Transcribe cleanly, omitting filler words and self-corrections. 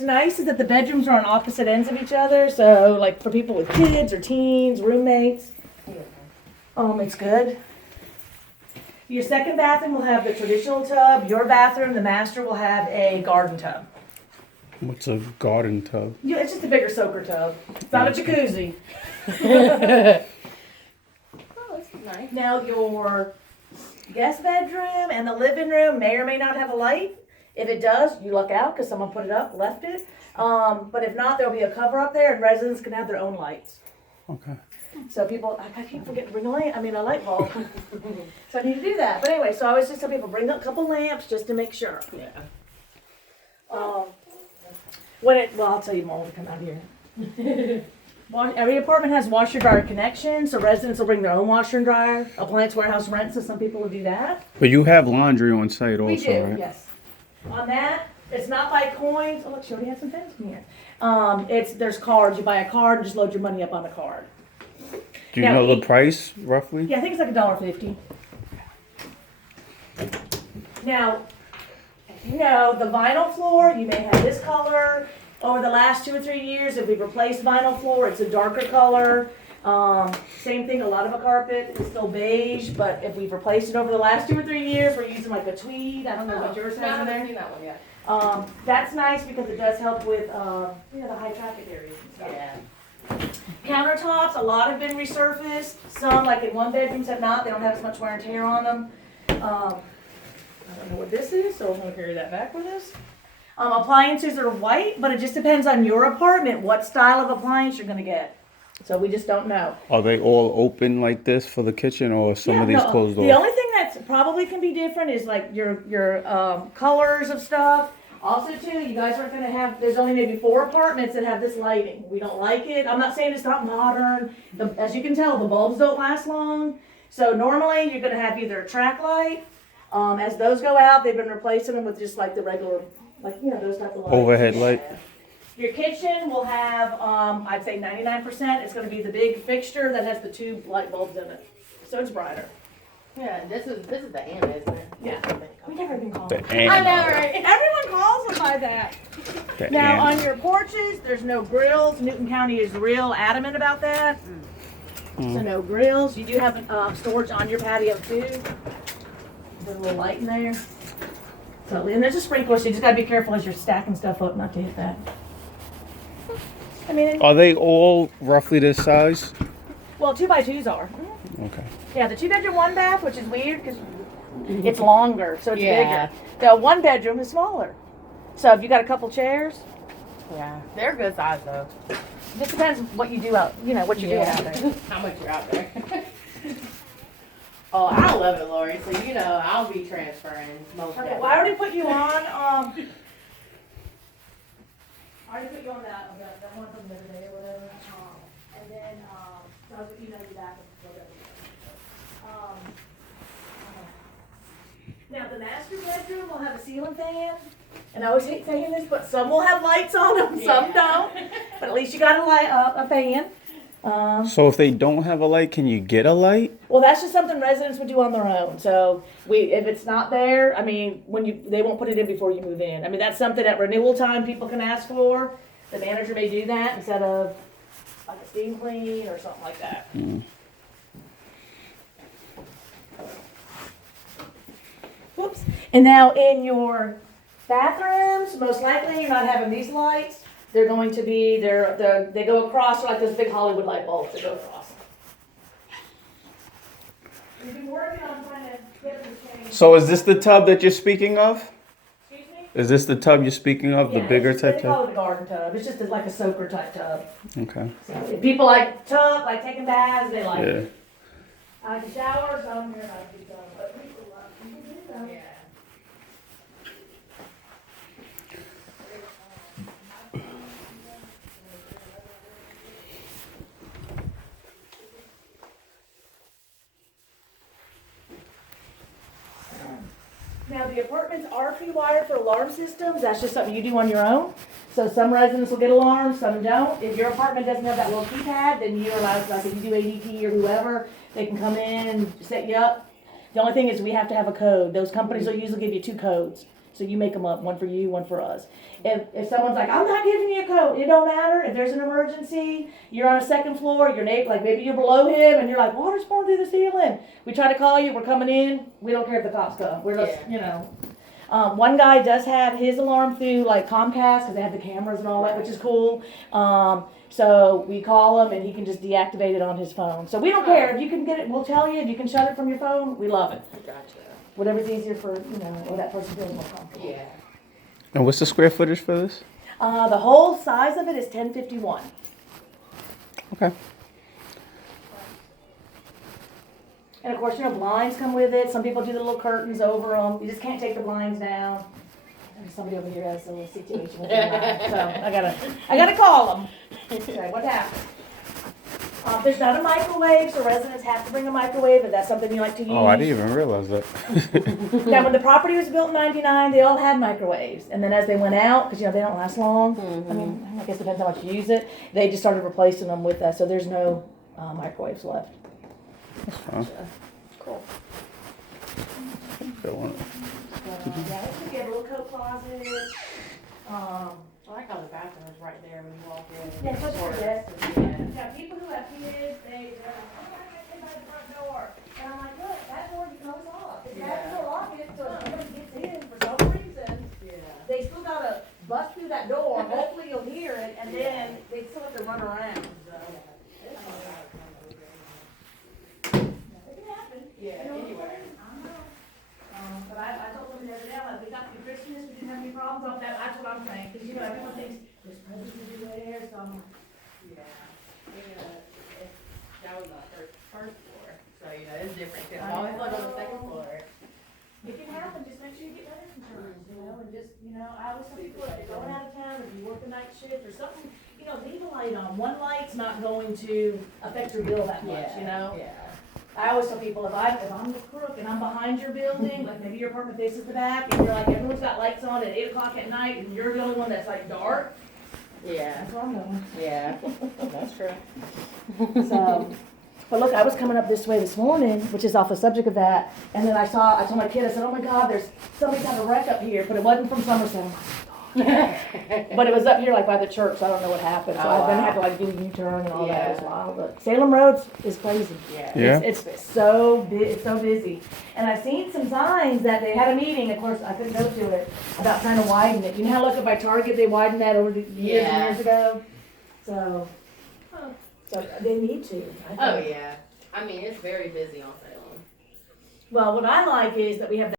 Nice is that the bedrooms are on opposite ends of each other, so like for people with kids or teens, roommates, it's good. Your second bathroom will have the traditional tub. Your bathroom, the master, will have a garden tub. What's a garden tub? Yeah, it's just a bigger soaker tub. It's not a jacuzzi. Oh, this is nice. Now your guest bedroom and the living room may or may not have a light. If it does, you luck out because someone put it up, left it. But if not, there'll be a cover up there and residents can have their own lights. Okay. So people, I keep forgetting to bring a light bulb. So I need to do that. But anyway, so I always just tell people, bring a couple lamps just to make sure. Yeah. I'll tell you more when we come out here. Every apartment has washer dryer connection, so residents will bring their own washer and dryer. Appliance warehouse rent, so some people will do that. But you have laundry on site also, We do, right? yes. On that, it's not by coins. Oh, look, she already has some pens in here. There's cards. You buy a card and just load your money up on a card. Do you know the price roughly? Yeah, I think it's like $1.50. Now, you know, the vinyl floor, you may have this color. Over the last 2 or 3 years, if we've replaced vinyl floor, it's a darker color. Same thing, a lot of a carpet is still beige, but if we've replaced it over the last 2 or 3 years, we're using like a tweed. I don't know what yours No, I has in haven't there. seen that one yet. That's nice because it does help with, the high traffic areas and stuff. Yeah. Countertops, a lot have been resurfaced. Some, like in one bedrooms, have not. They don't have as much wear and tear on them. I don't know what this is, so I'm gonna carry that back with us. Appliances are white, but it just depends on your apartment, what style of appliance you're gonna get. So we just don't know. Are they all open like this for the kitchen, or some of these no, closed the off? only thing that's probably can be different is like your colors of stuff. Also, too, you guys aren't gonna have. There's only maybe 4 apartments that have this lighting. We don't like it. I'm not saying it's not modern. As you can tell, the bulbs don't last long. So normally you're gonna have either a track light. As those go out, they've been replacing them with just like the regular, like those type of lights. Overhead light? Your kitchen will have, I'd say 99%. It's gonna be the big fixture that has the 2 light bulbs in it, so it's brighter. Yeah, this is the Anna, isn't it? Yeah. We never even call The it. ant. I know, right? Everyone calls them by that. The Now, ant. on your porches, there's no grills. Newton County is real adamant about that. So no grills. You do have storage on your patio too. There's a little light in there. So, and there's a sprinkler, so you just gotta be careful as you're stacking stuff up not to hit that. I mean, Are they all roughly this size? well, 2x2s are. Okay. Yeah, the 2-bedroom, 1 bath, which is weird because it's longer, so it's Yeah. bigger. The 1 bedroom is smaller. So if you got a couple chairs, Yeah. They're good size though. just depends what you do out, what you're doing out there. How much you're out there. Oh, I love it, Lori. So I'll be transferring most Okay, definitely. well, I already put you on, I already put you on that one from the other day or whatever. And then, so I'll email you back and whatever. Now, the master bedroom will have a ceiling fan. And I always hate saying this, but some will have lights on them, some don't. But at least you got a fan. So if they don't have a light, can you get a light? Well, that's just something residents would do on their own. So if it's not there, I mean, they won't put it in before you move in. I mean, that's something at renewal time people can ask for. The manager may do that instead of like a steam clean or something like that. Whoops. And now in your bathrooms, most likely you're not having these lights. They're going to be, they go across like those big Hollywood light bulbs that go across. We've been working on trying to get them to change. So is this the tub that you're speaking of? Excuse me? Is this the tub you're speaking of, the Yeah, bigger They type call tub? it a garden tub. It's just like a soaker type tub. Okay. So if people like taking baths, they like Yeah. it. I can shower, so I'm here about to do that. But people do that. Yeah. Now, the apartments are pre-wired for alarm systems. That's just something you do on your own. So some residents will get alarms, some don't. If your apartment doesn't have that little keypad, then you're allowed, like if you do ADT or whoever, they can come in and set you up. The only thing is we have to have a code. Those companies will usually give you 2 codes. So you make them up, one for you, one for us. If someone's like, I'm not giving you a coat, it don't matter. If there's an emergency, you're on a second floor, your neighbor, like maybe you're below him and you're like, water's pouring through the ceiling. We try to call you, we're coming in, we don't care if the cops come. We're just, Yeah. you know. One guy does have his alarm through like Comcast because they have the cameras and all that, which is cool. So we call him and he can just deactivate it on his phone. So we don't care if you can get it. We'll tell you if you can shut it from your phone. We love it. Gotcha. Whatever's easier for or that person feels more comfortable. Yeah. And what's the square footage for this? The whole size of it is 1051. Okay. And of course, blinds come with it. Some people do the little curtains over them. You just can't take the blinds down. And somebody over here has a little situation with their blinds, so I gotta call them. Okay, what happened? There's not a microwave, so residents have to bring a microwave if that's something you like to use. Oh, I didn't even realize that. Now, when the property was built in '99, they all had microwaves, and then as they went out, because they don't last long. I mean, I guess it depends how much you use it. They just started replacing them with that, so there's no microwaves left. That's fine. Cool. Don't want it. Yeah, we get a little coat closet. I like how the bathroom is right there when you walk in. Yeah, especially for guests. Yeah. Yeah, people who have kids, they're like, oh, I can't get by the front door. And I'm like, look, that door you can always lock. If you have to lock it, so if somebody gets in for some reason, Yeah. they still gotta bust through that door. Hopefully you'll hear it, and then they still have to run around. So. It can happen. Yeah, anywhere. I know. But I told them the other day, like, we got through Christmas, we didn't have any problems off that. That's what I'm saying, because everyone thinks there's presents everywhere, so I'm like, Yeah. That was our first floor, so it's different. 'Cause I always look on the second floor. it can happen, just make sure you get renter's insurance, and just, I always tell people, if you're going out of town, if you work a night shift or something, leave a light on. One light's not going to affect your bill that much, Yeah. I always tell people, if I'm the crook and I'm behind your building, like maybe your apartment faces the back, and you're like, everyone's got lights on at 8 o'clock at night, and you're the only one that's like dark, Yeah. that's where I'm going. Yeah. That's true. So, but look, I was coming up this way this morning, which is off the subject of that, and then I told my kid, I said, oh my God, somebody's had a wreck up here, but it wasn't from Somerset. I'm like, but it was up here like by the church, so I don't know what happened, so I then had to like do a U-turn and all that as well, but Salem Roads is crazy. Yeah. It's so busy, and I've seen some signs that they had a meeting, of course, I couldn't go to it, about trying to widen it. You know how, look, by Target, they widened that over the years and years ago? So they need to. I think. Oh, yeah. I mean, it's very busy on Salem. Well, what I like is that we have